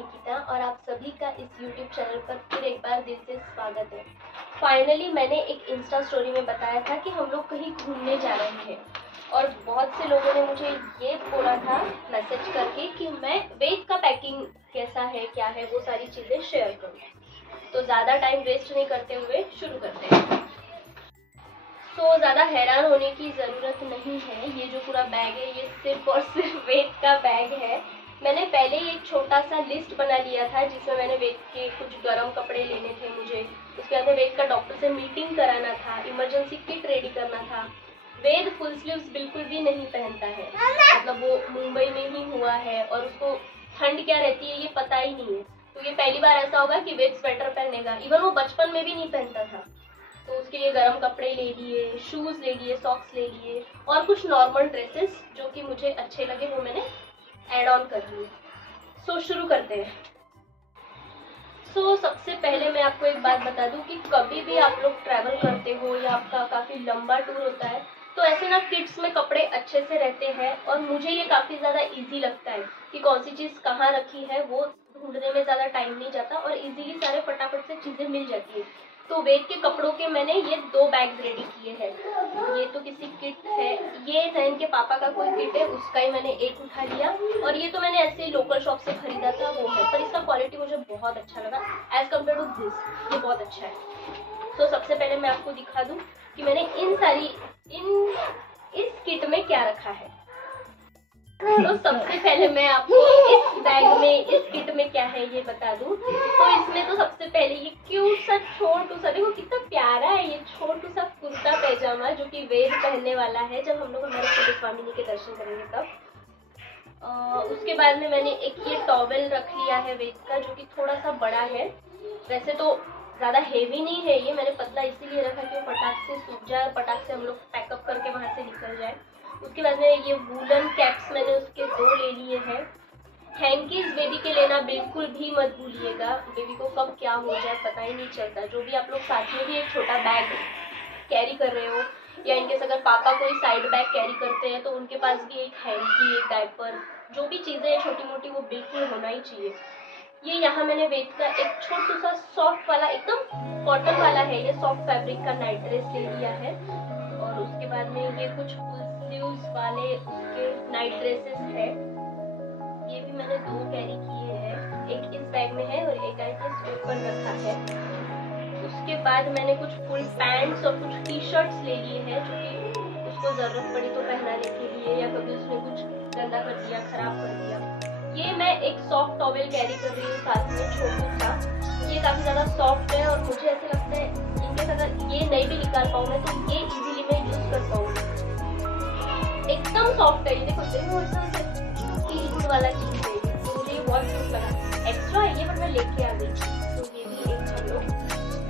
निकिता और आप सभी का इस YouTube चैनल पर फिर एक बार दिल से स्वागत है। फाइनली मैंने एक इंस्टा स्टोरी में बताया था कि हम लोग कहीं घूमने जा रहे थे और बहुत से लोगों ने मुझे ये बोला था मैसेज करके कि मैं वेद का पैकिंग कैसा है क्या है वो सारी चीज़ें शेयर करूँ। तो ज़्यादा टाइम वेस्ट नहीं करते हुए शुरू करते हैं। तो ज़्यादा हैरान होने की ज़रूरत नहीं है। ये जो पूरा बैग है ये सिर्फ और सिर्फ वेद का बैग है। मैंने पहले ही एक छोटा सा लिस्ट बना लिया था जिसमें मैंने वेद के कुछ गर्म कपड़े लेने थे मुझे। उसके बाद वेद का डॉक्टर से मीटिंग कराना था, इमरजेंसी किट रेडी करना था। वेद फुल स्लीव्स बिल्कुल भी नहीं पहनता है, मतलब वो मुंबई में ही हुआ है और उसको ठंड क्या रहती है ये पता ही नहीं है। तो ये पहली बार ऐसा होगा कि वेद स्वेटर पहनेगा। इवन वो बचपन में भी नहीं पहनता था। तो उसके लिए गर्म कपड़े ले लिए, शूज़ ले लिए, सॉक्स ले लिए और कुछ नॉर्मल ड्रेसेस जो कि मुझे अच्छे लगे वो मैंने ऐड ऑन कर लिए। सो शुरू करते हैं। सबसे पहले मैं आपको एक बात बता दूं कि कभी भी आप लोग ट्रैवल करते हो या आपका काफ़ी लंबा टूर होता है तो ऐसे ना किड्स में कपड़े अच्छे से रहते हैं और मुझे ये काफ़ी ज़्यादा इजी लगता है कि कौन सी चीज़ कहाँ रखी है वो ढूंढने में ज़्यादा टाइम नहीं जाता और इजीली सारे फटाफट से चीज़ें मिल जाती है। तो वेद के कपड़ों के मैंने ये 2 बैग्स रेडी किए हैं। ये तो किसी किट है, ये जैन के पापा का कोई किट है उसका ही मैंने एक उठा लिया और ये तो मैंने ऐसे ही लोकल शॉप से खरीदा था वो है, पर इसका क्वालिटी मुझे बहुत अच्छा लगा एज कम्पेयर टू दिस। ये बहुत अच्छा है। तो सबसे पहले मैं आपको दिखा दूँ कि मैंने इस किट में क्या रखा है। तो सबसे पहले मैं आपको इस बैग में इस किट में क्या है ये बता दूं। तो इसमें तो सबसे पहले ये क्यूट सा छोटू सा, देखो कितना प्यारा है ये छोटू सा कुर्ता पैजामा जो कि वेद पहनने वाला है जब हम लोग हमारे कुल स्वामिनी के दर्शन करेंगे तब। उसके बाद में मैंने एक ये टॉवेल रख लिया है वेद का जो कि थोड़ा सा बड़ा है। वैसे तो ज़्यादा हेवी नहीं है ये, मैंने पतला इसीलिए रखा कि वो फटाक से सूख जाए और फटाक से हम लोग पैकअप करके वहाँ से निकल जाए। उसके बाद में ये वूलन कैप्स मैंने उसके 2 ले लिए हैं। हैंकीज बेबी के लेना बिल्कुल भी मत भूलिएगा, बेबी को कब क्या हो जाए पता ही नहीं चलता। जो भी आप लोग साथ में भी एक छोटा बैग कैरी कर रहे हो या इनकेस अगर पापा कोई साइड बैग कैरी करते हैं तो उनके पास भी एक हैंकी, एक डायपर, जो भी चीज़ें हैं छोटी मोटी वो बिल्कुल होना ही चाहिए। ये यहाँ मैंने वेद का एक छोटा सा सॉफ्ट वाला एकदम कॉटन वाला है, ये सॉफ्ट फैब्रिक का नाइट ड्रेस ले लिया है। और उसके बाद में ये कुछ स्लीव्स वाले उसके नाइट ड्रेसेस है, ये भी मैंने 2 कैरी किए हैं, एक इस बैग में है और एक इसके ऊपर रखा है। उसके बाद मैंने कुछ फुल पैंट्स और कुछ टी शर्ट्स ले लिए हैं जो कि उसको ज़रूरत पड़ी तो पहनाने के लिए या कभी उसने कुछ गंदा कर दिया, खराब कर दिया। ये मैं एक सॉफ्ट टॉवेल कैरी कर रही हूँ साथ में छोटू सा। ये काफ़ी ज़्यादा सॉफ्ट है और मुझे ऐसे लगता है इनके अगर ये नहीं भी निकाल पाऊँ मैं तो ये इजीली मैं यूज़ कर पाऊँगी। एकदम सॉफ्ट है ये, देखो सिल्क वाला चीज़ है तो मुझे ये बहुत क्यूट लगा। एक्स्ट्रा है ये पर मैं लेके आ गई तो ये भी एक हम लोग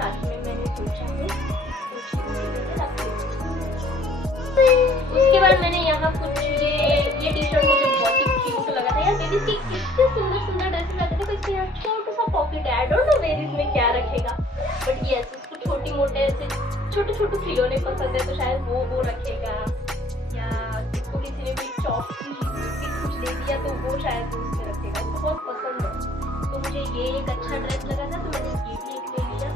साथ में मैंने सोचा है। उसके बाद मैंने यहाँ कुछ ये टी शर्ट मुझे बहुत ही क्यूट लगा था यार। बेबी की कितने सुंदर सुंदर ड्रेसेस आते थे तो इसके यहाँ छोटा सा पॉकेट है। आई डोंट नो वेयर इसमें क्या रखेगा बट यस इसको छोटी मोटे ऐसे छोटे छोटे खिलौने पसंद है तो शायद वो रखेगा या इसको किसी ने भी चॉक कुछ दे दिया तो वो शायद उसमें रखेगा, उसको बहुत पसंद है। तो मुझे ये एक अच्छा ड्रेस लगा था तो मैंने ये भी एक ले लिया।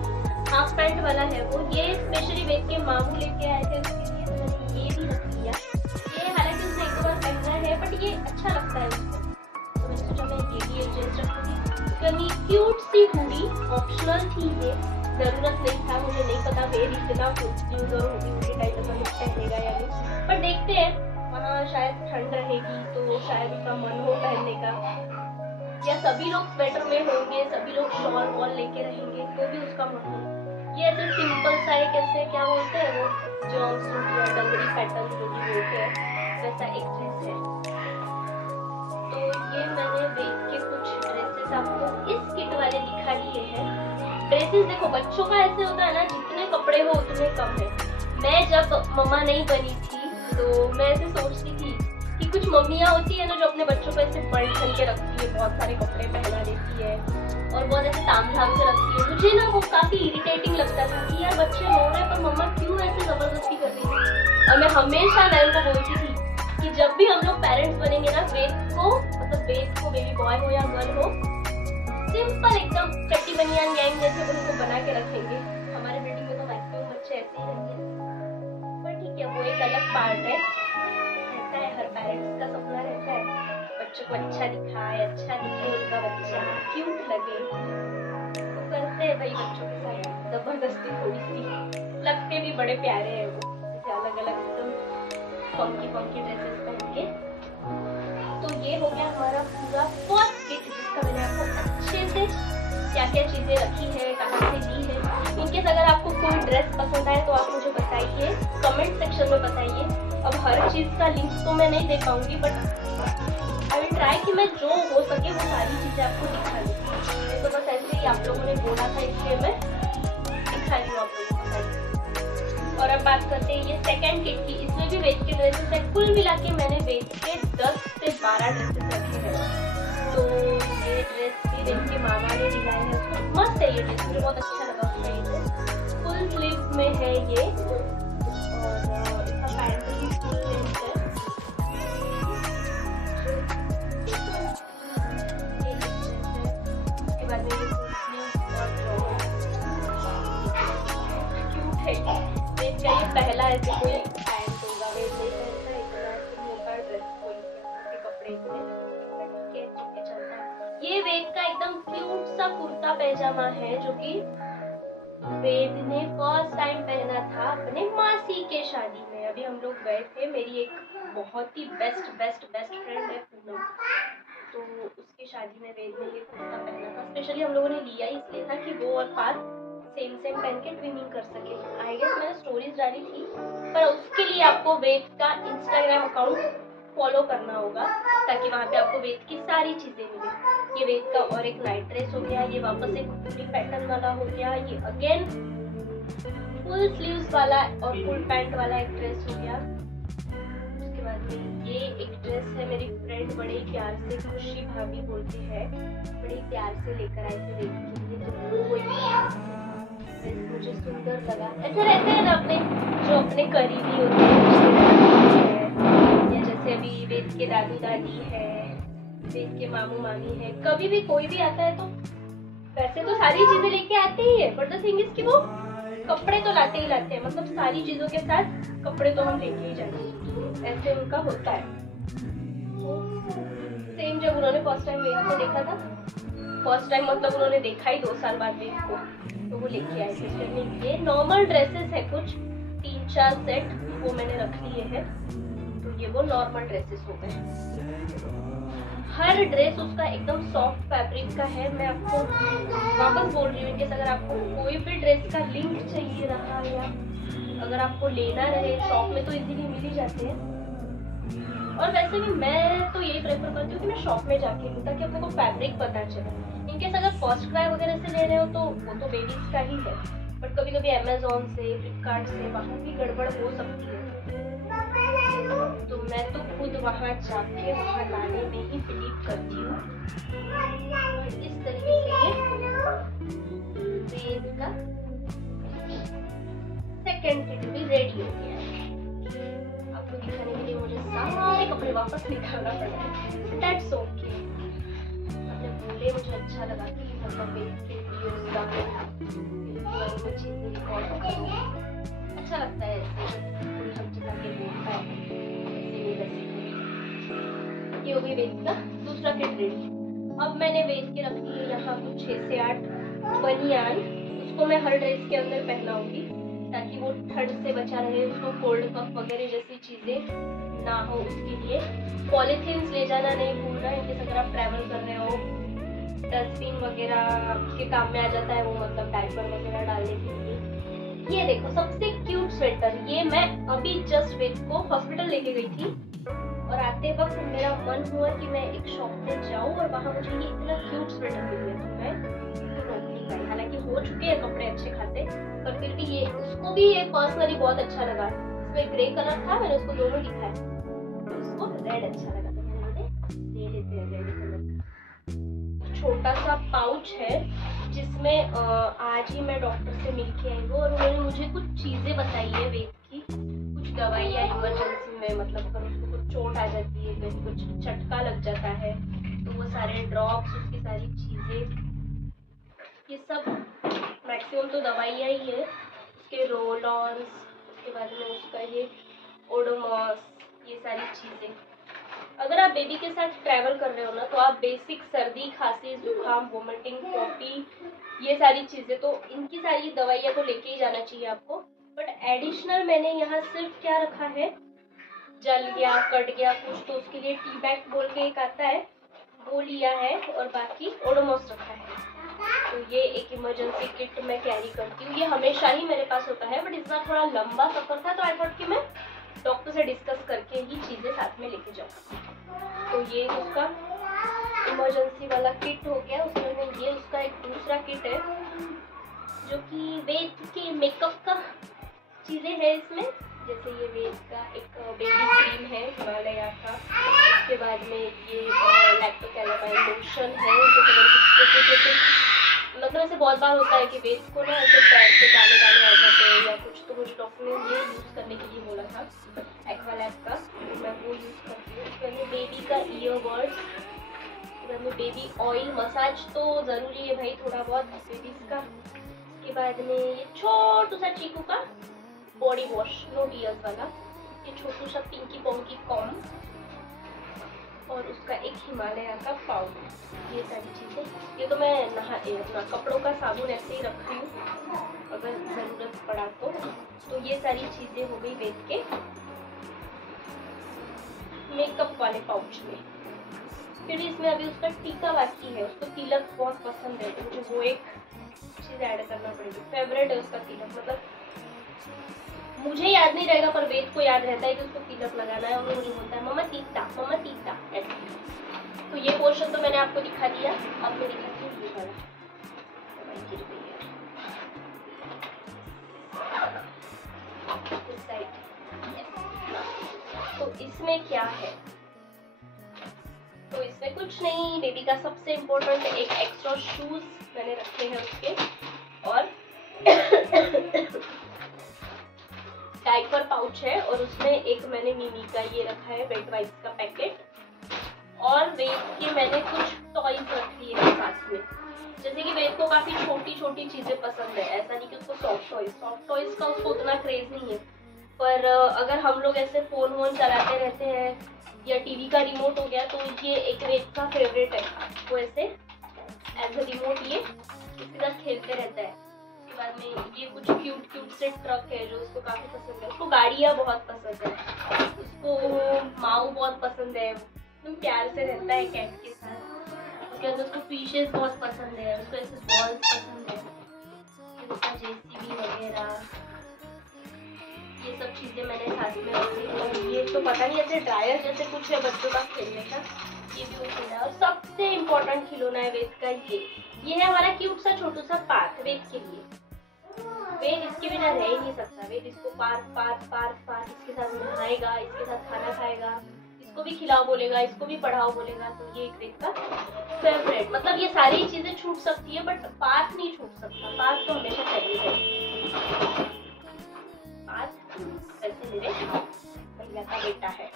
हाफ पैंट वाला है वो, ये स्पेशली वेद के मामू लेके आए थे उसके लिए तो मैंने ये भी रख लिया। ये हालांकि उसने 1 बार पहना है बट ये अच्छा लगता है उसको तो मैंने सोचा मैं ये भी एडजस्ट रखूँगी। कहीं क्यूट सी हुडी ऑप्शनल थी ये, ज़रूरत नहीं था। मुझे नहीं पता वेद इतना यूज और हुडी टाइप का लुक पहनेगा या नहीं, पर देखते हैं। वहाँ शायद ठंड रहेगी तो शायद उसका मन हो पहनने का, या सभी लोग स्वेटर में होंगे, सभी लोग शॉल वॉल लेके रहेंगे तो भी उसका मन हो। ये ऐसे सिंपल सा एक ऐसे क्या बोलते हैं वो जॉनसूट या डंगरी पैटर्न जो भी बोलते हैं वैसा एक ड्रेस है। तो ये मैंने वेद के कुछ ड्रेसेस आपको इस किट वाले दिखा दिए हैं। ड्रेसेस देखो बच्चों का ऐसे होता है ना जितने कपड़े हो उतने कम है। मैं जब मम्मा नहीं बनी थी तो मैं ऐसे सोचती थी कि कुछ मम्मियाँ होती है ना जो अपने बच्चों को ऐसे बंद करके रखती है, बहुत सारे कपड़े पहना देती है और बहुत ऐसे ताम झाम से रखती है। मुझे ना वो काफ़ी इरिटेटिंग लगता था कि यार बच्चे रो रहे हैं पर मम्मा क्यों ऐसे ज़बरदस्ती कर रही है। और मैं हमेशा नैन को बोलती थी कि जब भी हम लोग पेरेंट्स बनेंगे ना वेद को, मतलब वेद को बेबी बॉय हो या गर्ल हो, सिंपल एकदम चट्टी बनियान गैंग जैसे उनको बना के रखेंगे। हमारे बिल्डिंग में तो मैक्सिमम बच्चे ऐसे ही रहेंगे, पर ठीक है, वो एक अलग पार्ट है। रहता है, हर पेरेंट्स का सपना रहता है बच्चों को अच्छा दिखाए, अच्छा दिखे उनका बच्चा, क्यूट लगे, तो करते हैं भाई बच्चों के साथ जबरदस्ती थोड़ी सी। लगते भी बड़े प्यारे हैं वो, अलग अलग एकदम फंकी फंकी ड्रेसेस पहन के। तो ये हो गया हमारा पूरा फर्स्ट किट, जिसका मैंने आपको अच्छे से क्या क्या चीजें रखी है, कहाँ से ली है। इनकेस अगर आपको कोई ड्रेस पसंद आए तो आप मुझे बताइए, कमेंट सेक्शन में बताइए। अब हर चीज का लिंक तो मैं नहीं दे पाऊंगी, बट आई विल ट्राई कि मैं जो हो सके वो सारी चीजें आपको दिखा दूँ। ये तो बस ऐसे ही आप लोगों ने बोला था, इसलिए मैं दिखा रही हूँ आप लोगों को। और अब बात करते हैं ये सेकंड किट की। इसमें भी वेज के ड्रेसेस है, कुल मिला के मैंने वेज के 10 से 12 ड्रेसेस रखे हैं। तो ये ड्रेस भी वेज के मामा ने दिलाया है, उसको मस्त है ये ड्रेस, मुझे बहुत अच्छा लगा उसका। ये फुल स्लीव्स में है ये, और इसका पैंट भी फुल लेंथ है। उसके बाद में ये फुल स्लीव्स और क्यूट है। वेज का ये पहला ऐसे कोई पैंट होगा, वेज नहीं पहनता है इतना मोटा ड्रेस कोई के कपड़े इतने, चलता है। ये वेद का एकदम क्यूट सा कुर्ता पैजामा है, जो कि वेद ने फर्स्ट टाइम पहना था अपने मासी के शादी में। अभी हम लोग गए थे, मेरी एक बहुत ही बेस्ट फ्रेंड है पूनम, तो उसकी शादी में वेद ने ये कुर्ता पहना था। स्पेशली हम लोगों ने लिया इसलिए था कि वो और पास सेम पहन के ट्विनिंग कर सके। आई गेस मैंने स्टोरीज डाली थी, पर उसके लिए आपको वेद का इंस्टाग्राम अकाउंट फॉलो करना होगा, ताकि वहाँ पे आपको वेद की सारी चीजें मिले। ये वेद का और एक नाइट ड्रेस हो गया, ये वापस एक पूरी पैटर्न वाला हो गया, ये अगेन फुल स्लीव्स वाला और फुल पैंट वाला एक ड्रेस हो गया। उसके बाद में ये एक ड्रेस है, मेरी फ्रेंड बड़े प्यार से, खुशी भाभी बोलते हैं, बड़े प्यार से लेकर आए थे वेद के लिए। तो वो ड्रेस मुझे सुंदर लगा। ऐसे रहते हैं ना अपने जो अपने करीबी होते हैं, या जैसे अभी वेद के दादू दादी है, वेद के मामू मामी है, कभी भी कोई भी आता है तो वैसे तो सारी चीजें लेके आते ही है, बट द थिंग इज कि वो कपड़े तो लाते ही लाते हैं, मतलब सारी चीजों के साथ कपड़े तो हम लेके ही जाते हैं, ऐसे उनका होता है। तो सेम जब उन्होंने फर्स्ट टाइम वेद को देखा था, फर्स्ट टाइम मतलब उन्होंने देखा ही 2 साल बाद वेद को, तो वो लेके आए थे। ये नॉर्मल ड्रेसेस है कुछ 3-4 सेट, वो मैंने रख लिए हैं। तो ये वो नॉर्मल ड्रेसेस हो गए। हर ड्रेस उसका एकदम सॉफ्ट फैब्रिक का है। मैं आपको वापस बोल रही हूँ कि अगर आपको कोई भी ड्रेस का लिंक चाहिए रहा, या अगर आपको लेना रहे, शॉप में तो इजीली मिल ही जाते हैं। और वैसे भी मैं तो यही प्रेफर करती हूँ कि मैं शॉप में जाके लूँ, ताकि अपने को फैब्रिक पता चले। इनकेस अगर फर्स्ट क्राई वगैरह से ले रहे हो तो वो तो बेबीज का ही है, बट कभी कभी अमेजोन से, फ्लिपकार्ट से वहाँ भी गड़बड़ हो सकती है। तो मैं तो खुद वहाँ जाके वहाँ लाने में ही बिलीव करती हूँ। इस तरीके से ये वेद का सेकंड किट भी रेडी हो गया है। आपको दिखाने के लिए मुझे सारे कपड़े वापस निकालना पड़ा है, दैट्स ओके। आपने बोले, मुझे अच्छा लगा कि मतलब वेद के वीडियोस चीजें रिकॉर्ड करूँ, अच्छा लगता है ऐसे कोई सब जगह के बोलता है। ये हो गई वेद का दूसरा किट रेडी। अब मैंने वेद के रखी है यहाँ कुछ 6 से 8 बनियान, उसको मैं हर ड्रेस के अंदर पहनाऊंगी ताकि वो ठंड से बचा रहे, उसको कोल्ड कफ वगैरह जैसी चीजें ना हो। उसके लिए पॉलीथीन्स ले जाना नहीं भूलना, इनकेस अगर आप ट्रैवल कर रहे हो, डस्टबिन वगैरह के काम में आ जाता है वो, मतलब डायपर वगैरह डालने के लिए। ये देखो सबसे क्यूट स्वेटर, ये मैं अभी जस्ट वेद को हॉस्पिटल लेके गई थी, और आते वक्त मेरा मन हुआ कि मैं एक शॉप में जाऊं और वहां मुझे ये इतना क्यूट स्वेटर मिल गया, तो मैं रोक नहीं पाई। हालांकि हो चुके हैं कपड़े अच्छे खासे, पर फिर भी ये उसको भी ये पर्सनली बहुत अच्छा लगा। इसमें ग्रे कलर था, मैंने उसको दोनों दिखाया, तो उसको रेड अच्छा लगा, तो मैंने ले लेते हैं रेड कलर का। छोटा सा पाउच है जिसमें आज ही मैं डॉक्टर से मिल के आई हूँ, और उन्होंने मुझे कुछ चीजें बताई है वेद की, कुछ दवाइयाँ इमरजेंसी में, मतलब अगर उसको कुछ चोट आ जाती है, कहीं कुछ झटका लग जाता है, तो वो सारे ड्रॉप्स, उसकी सारी चीजें मैक्सिमम तो दवाइयाँ ही है, उसके रोल ऑन, उसके बाद में उसका ये ओडोमॉस, ये सारी चीज़ें। अगर आप बेबी के साथ ट्रैवल कर रहे हो ना, तो आप बेसिक सर्दी खांसी जुकाम वोमिटिंग पॉटी ये सारी चीज़ें, तो इनकी सारी दवाइयाँ तो लेके ही जाना चाहिए आपको। बट एडिशनल मैंने यहाँ सिर्फ क्या रखा है, जल गया कट गया कुछ तो उसके लिए टी बैग बोल के एक आता है, वो लिया है, और बाकी ओडोमॉस रखा है। तो ये एक इमरजेंसी किट मैं कैरी करती हूँ, ये हमेशा ही मेरे पास होता है। बट इस बार थोड़ा लंबा सफर था तो आई थॉट कि मैं डॉक्टर से डिस्कस करके ही चीज़ें साथ में लेके जाऊँ। तो ये उसका इमरजेंसी वाला किट हो गया। उसमें में ये उसका एक दूसरा किट है जो कि वेद के मेकअप का चीज़ें है इसमें, जैसे ये वेद का एक बेबी क्रीम है हिमालय का, उसके बाद में ये लैक्टोकैलामाइन लोशन है, जैसे मतलब ऐसे बहुत बार होता है कि वेद को ना ऐसे पैर पे दाने दाने आ जाते हैं या कुछ, तो मुझे डॉक्टर ने ये यूज़ करने के लिए बोला था एक्वालैब का, तो मैं वो यूज़ करती हूँ। उसके बाद बेबी का ईयरबड्स, उसके बाद में बेबी ऑयल, मसाज तो ज़रूरी है भाई थोड़ा बहुत बेबीज़ का। उसके बाद में ये छोटू सा चीकू का बॉडी वॉश नो टीयर्स वाला, ये छोटू सा पिंकी पोंकी कॉम, और उसका एक हिमालय का पाउडर। ये सारी चीज़ें, ये तो मैं अपना कपड़ों का साबुन ऐसे ही रखती हूँ अगर ज़रूरत पड़ा तो ये सारी चीज़ें हो गई वेद के मेकअप वाले पाउच में। फिर इसमें अभी उसका टीका बाकी है, उसको तिलक बहुत पसंद है, तो मुझे वो एक चीज़ ऐड करना पड़ेगी। फेवरेट है उसका तिलक, मतलब मुझे याद नहीं रहेगा पर वेद को याद रहता है कि उसको तिलक लगाना है, और मुझे बोलता है मम्मा तीता ऐसे। तो ये पोर्शन तो मैंने आपको दिखा दिया, अब मैं दिखाती हूँ ये वाला। इस साइड तो इसमें क्या है, तो इसमें कुछ नहीं, बेबी का सबसे इम्पोर्टेंट एक एक्स्ट्रा शूज मैंने रखे हैं उसके, और डाइपर पाउच है, और उसमें एक मैंने मिमी का ये रखा है वेट वाइप्स का पैकेट, और वेद के मैंने कुछ टॉयज रख लिए हैं साथ में। जैसे कि वेद को काफी छोटी छोटी चीजें पसंद है, ऐसा नहीं कि उसको सॉफ्ट टॉयज का उसको उतना क्रेज नहीं है, पर अगर हम लोग ऐसे फोन वोन चलाते रहते हैं या टीवी का रिमोट हो गया, तो ये एक वेद का फेवरेट है, वो ऐसे एज अ रिमोट ये इसके साथ खेलते रहता है। उसके बाद में ये कुछ क्यूट से ट्रक है जो उसको काफी पसंद है, उसको गाड़ियाँ बहुत पसंद है, उसको माऊ बहुत पसंद है, एकदम प्यार से रहता है कैट के साथ। उसके बाद उसको फिशेस बहुत पसंद है, उसको ऐसे बॉल्स पसंद है, उसका जेसीबी वगैरह ये सब चीजें मैंने साथ में रखी। और ये तो पता नहीं ऐसे ड्रायर जैसे कुछ है बच्चों का खेलने का, ये भी वो खेला। और सबसे इम्पोर्टेंट खिलौना है वेद का ये है हमारा क्यूट सा छोटू सा पार्क वेद के लिए। वेद इसके बिना रह ही नहीं सकता, वेद इसको पार्क इसके साथ नहाएगा, इसके साथ खाना खाएगा, इसको भी खिलाओ बोलेगा, इसको भी पढ़ाओ बोलेगा। तो ये एक वेद का फेवरेट, मतलब ये सारी चीजें छूट सकती है बट पार्क नहीं छूट सकता, पार्क तो हमेशा चाहिए। वैसे मेरे भैया का बेटा है।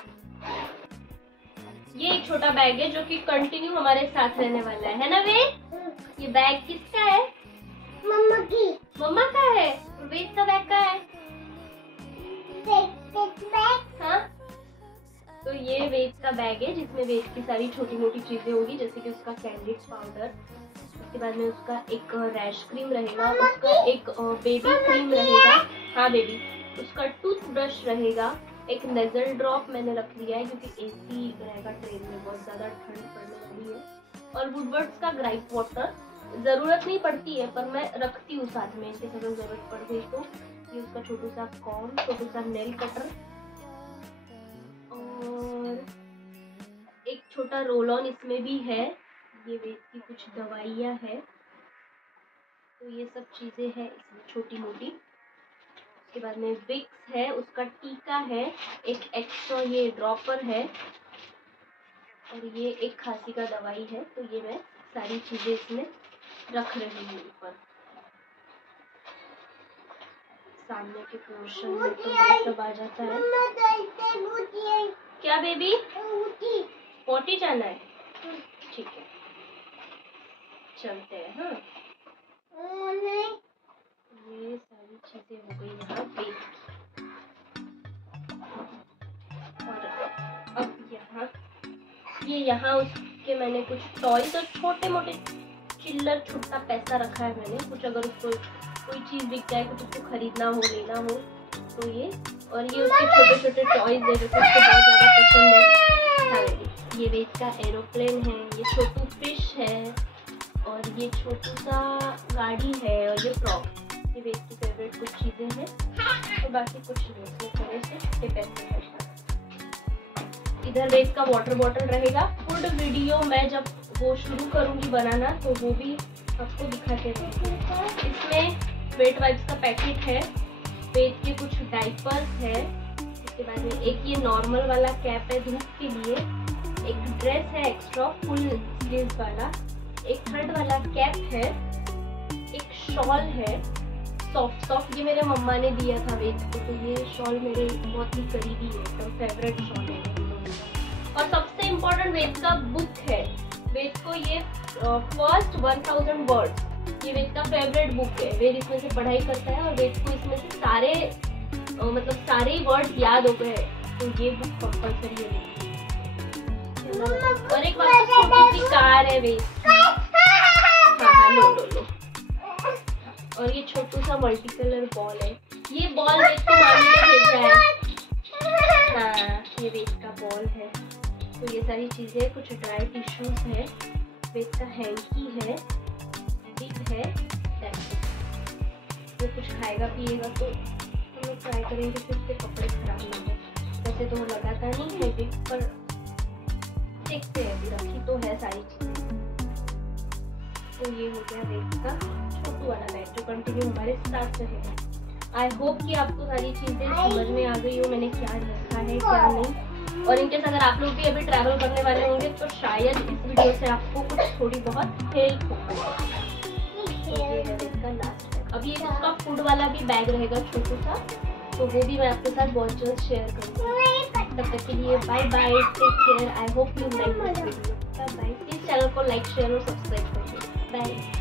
ये एक छोटा बैग है जो कि कंटिन्यू हमारे साथ रहने वाला है ना वेद? ये बैग किसका है? मम्मा की। मम्मा का है। वेद का बैग का है? बैग। हाँ, तो ये वेद का बैग है जिसमें वेद की सारी छोटी मोटी चीजें होगी, जैसे कि उसका कैंडिड पाउडर, उसके बाद में उसका एक रैश क्रीम रहेगा, उसका एक बेबी क्रीम रहेगा, हाँ बेबी, उसका टूथब्रश रहेगा, एक नेजल ड्रॉप मैंने रख लिया है क्योंकि एसी रहेगा ट्रेन में, बहुत ज़्यादा ठंड पड़ने वाली है, और वुडवर्ड्स का ग्राइप वाटर ज़रूरत नहीं पड़ती है पर मैं रखती हूँ साथ में, इनके अगर ज़रूरत पड़ गई तो। ये उसका छोटू सा कॉम, छोटू सा नेल कटर, और एक छोटा रोल ऑन इसमें भी है। ये वेद की कुछ दवाइयाँ है, तो ये सब चीज़ें हैं इसमें छोटी मोटी। उसके बाद में विक्स है, उसका टीका है, एक एक्स्ट्रा ये ड्रॉपर है, और ये एक खांसी का दवाई है। तो ये मैं सारी चीज़ें इसमें रख रही हूँ ऊपर। सामने के पोर्शन में तो ये सब आ जाता है। क्या बेबी? पोटी जाना है? ठीक है, चलते हैं। हाँ सारी चीजें हो गई यहाँ पे। और अब यहाँ उसके मैंने कुछ टॉयज और छोटे मोटे चिल्लर छुट्टा पैसा रखा है मैंने, कुछ अगर उसको कोई चीज दिख जाए, कुछ उसको खरीदना हो लेना हो तो ये। और ये उसके छोटे छोटे टॉयज है जो उसको बहुत ज्यादा पसंद है। ये वेद का एरोप्लेन है, ये छोटू फिश है, और ये छोटू सा गाड़ी है, और ये फ्रॉक। ये वेद की फेवरेट कुछ चीजें हैं और बाकी कुछ नहीं, इसमें थोड़े से ये पैसे हैं। इधर वेद का वाटर बॉटल रहेगा। फूड वीडियो मैं जब वो शुरू करूंगी बनाना तो वो भी आपको दिखाते रहेंगे। इसमें वेट वाइप्स का पैकेट है, वेद के कुछ डाइपर्स है, उसके बाद में एक ये नॉर्मल वाला कैप है धूप के लिए, एक ड्रेस है एक्स्ट्रा फुल स्लीव्स वाला, एक थर्ड वाला कैप है, एक शॉल है सॉफ्ट। ये मेरे मम्मा ने दिया था वेद को, तो ये शॉल मेरे बहुत ही करीबी है, तो फेवरेट शॉल है। और सबसे इम्पोर्टेंट वेद का बुक है। वेद को ये फर्स्ट 1000 वर्ड्स, ये वेद का फेवरेट बुक है। वेद इसमें से पढ़ाई करता है और वेद को इसमें से सारे सारे वर्ड्स याद हो गए, तो ये बुक कंपल्सरी है। और एक छोटी सी कार है वेद, हाँ लो। और ये छोटू सा मल्टी कलर बॉल है, ये बॉल वेद को मामी ने भेजा है। हाँ ये वेद का बॉल है। तो ये सारी चीजें, कुछ ड्राई टिश्यूज है, वेद का हैंकी है, बिग है, वो कुछ खाएगा पिएगा तो हम लोग ट्राई करेंगे कि उसके कपड़े खराब ना हो। वैसे तो वो लगाता नहीं है बिग, पर देखते हैं, अभी रखी तो है सारी चीजें। तो ये हो गया वेद का छोटू वाला बैग जो कंटिन्यू हमारे साथ रहेगा। आई होप कि आपको सारी चीजें समझ में आ गई हो, मैंने क्या लिखा है क्या नहीं। और इनकेस अगर आप लोग भी अभी ट्रैवल करने वाले होंगे तो शायद इस वीडियो से आपको कुछ थोड़ी बहुत हेल्प हो। ये है इसका लास्ट बैग। अभी एक उसका फूड वाला भी बैग रहेगा छोटू सा, तो वो भी मैं आपके साथ बहुत जल्द शेयर करूँगी। तब तक के लिए bye bye, take care. I hope you like this video. Bye bye. Please channel को लाइक शेयर और सब्सक्राइब करिए। बाय।